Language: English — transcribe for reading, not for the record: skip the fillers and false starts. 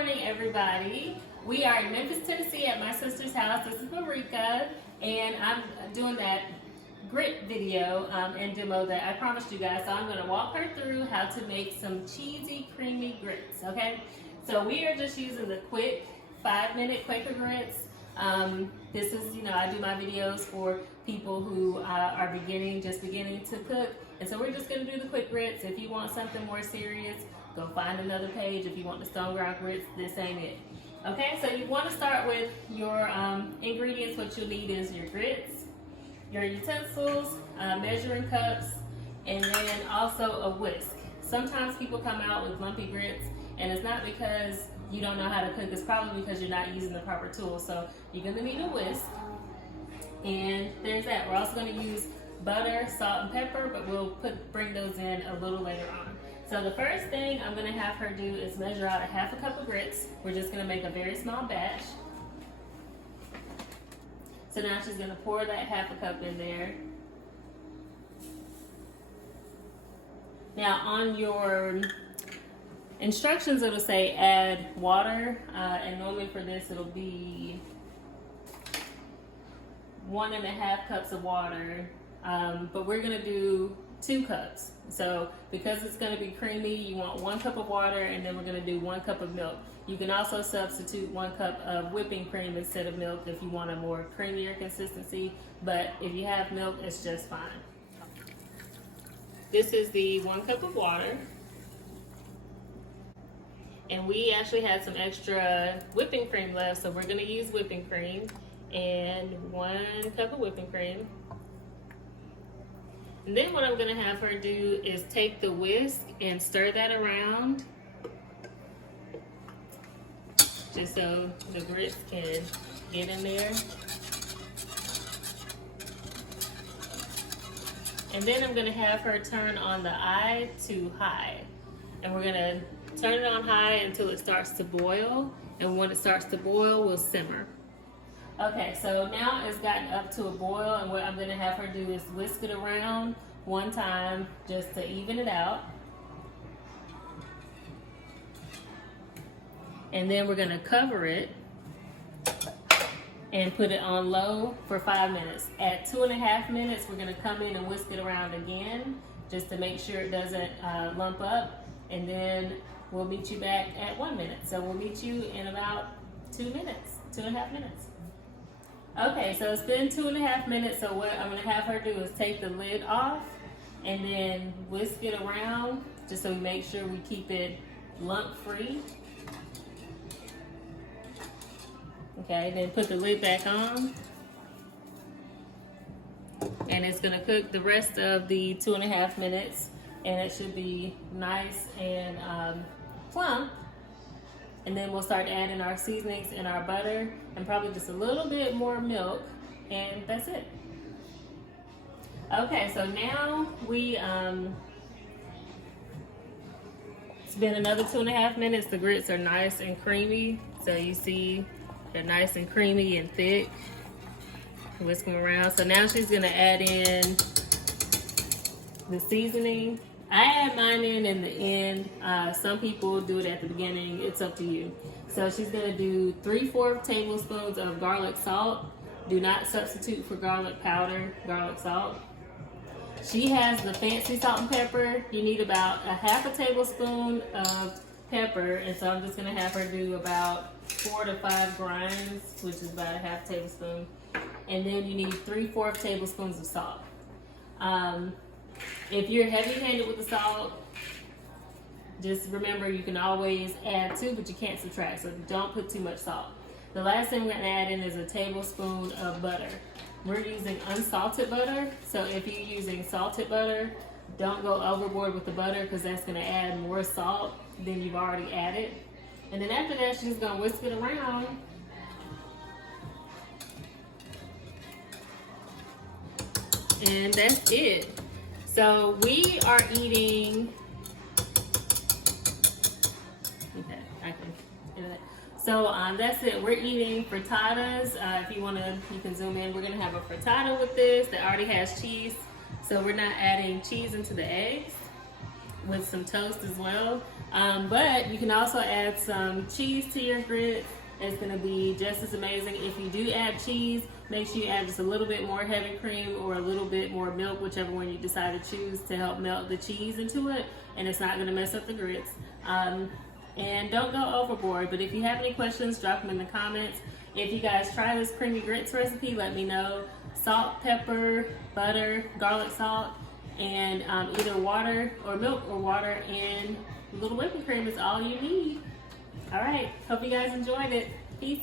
morning, everybody. We are in Memphis, Tennessee at my sister's house. This is Marika, and I'm doing that grit video and demo that I promised you guys. So I'm going to walk her through how to make some cheesy, creamy grits, okay? So we are just using the quick 5-minute Quaker Grits. This is, I do my videos for people who are just beginning to cook. And so we're just going to do the quick grits. If you want something more serious, go find another page. If you want the stone ground grits, this ain't it. Okay, so you want to start with your ingredients. What you'll need is your grits, your utensils, measuring cups, and then also a whisk. Sometimes people come out with lumpy grits, and it's not because you don't know how to cook. It's probably because you're not using the proper tools. So you're going to need a whisk, and there's that. We're also going to use butter, salt, and pepper, but we'll bring those in a little later on. So the first thing I'm going to have her do is measure out a 1/2 cup of grits. We're just going to make a very small batch. So now she's going to pour that 1/2 cup in there. Now on your instructions it'll say add water, and normally for this it'll be 1.5 cups of water, but we're going to do 2 cups. So because it's going to be creamy, you want 1 cup of water, and then we're going to do 1 cup of milk. You can also substitute 1 cup of whipping cream instead of milk if you want a more creamier consistency, but if you have milk, it's just fine. This is the 1 cup of water, and we actually had some extra whipping cream left, so we're going to use whipping cream, and 1 cup of whipping cream. And then what I'm going to have her do is take the whisk and stir that around, just so the grits can get in there. And then I'm going to have her turn on the eye to high. And we're going to turn it on high until it starts to boil. And when it starts to boil, we'll simmer. Okay, so now it's gotten up to a boil, and what I'm going to have her do is whisk it around 1 time just to even it out. And then we're going to cover it and put it on low for 5 minutes. At 2.5 minutes, we're going to come in and whisk it around again just to make sure it doesn't lump up, and then we'll meet you back at 1 minute. So we'll meet you in about 2.5 minutes. Okay, so it's been 2.5 minutes, so what I'm going to have her do is take the lid off and then whisk it around just so we make sure we keep it lump free. Okay, then put the lid back on, and it's going to cook the rest of the 2.5 minutes, and it should be nice and plump. And then we'll start adding our seasonings and our butter and probably just a little bit more milk, and that's it. Okay, so now it's been another 2.5 minutes. The grits are nice and creamy. So you see they're nice and creamy and thick. Whisk them around. So now she's gonna add in the seasoning. I add mine in the end. Some people do it at the beginning. It's up to you. So she's going to do 3/4 tablespoons of garlic salt. Do not substitute for garlic powder, garlic salt. She has the fancy salt and pepper. You need about a 1/2 tablespoon of pepper. And so I'm just going to have her do about 4 to 5 grinds, which is about a 1/2 tablespoon. And then you need 3/4 tablespoons of salt. If you're heavy-handed with the salt, just remember you can always add to, but you can't subtract, so don't put too much salt. The last thing we're going to add in is a tablespoon of butter. We're using unsalted butter, so if you're using salted butter, don't go overboard with the butter because that's going to add more salt than you've already added. And then after that, she's going to whisk it around. And that's it. So we are eating, okay, I can do that. So that's it. We're eating frittatas. If you want to, you can zoom in. We're going to have a frittata with this that already has cheese. So we're not adding cheese into the eggs. with some toast as well. But you can also add some cheese to your grits. It's gonna be just as amazing. If you do add cheese, make sure you add just a little bit more heavy cream or a little bit more milk, whichever one you decide to choose, to help melt the cheese into it, and it's not gonna mess up the grits. And don't go overboard, but if you have any questions, drop them in the comments. If you guys try this creamy grits recipe, let me know. Salt, pepper, butter, garlic salt, and either water or milk or water, and a little whipping cream is all you need. All right, hope you guys enjoyed it. Peace.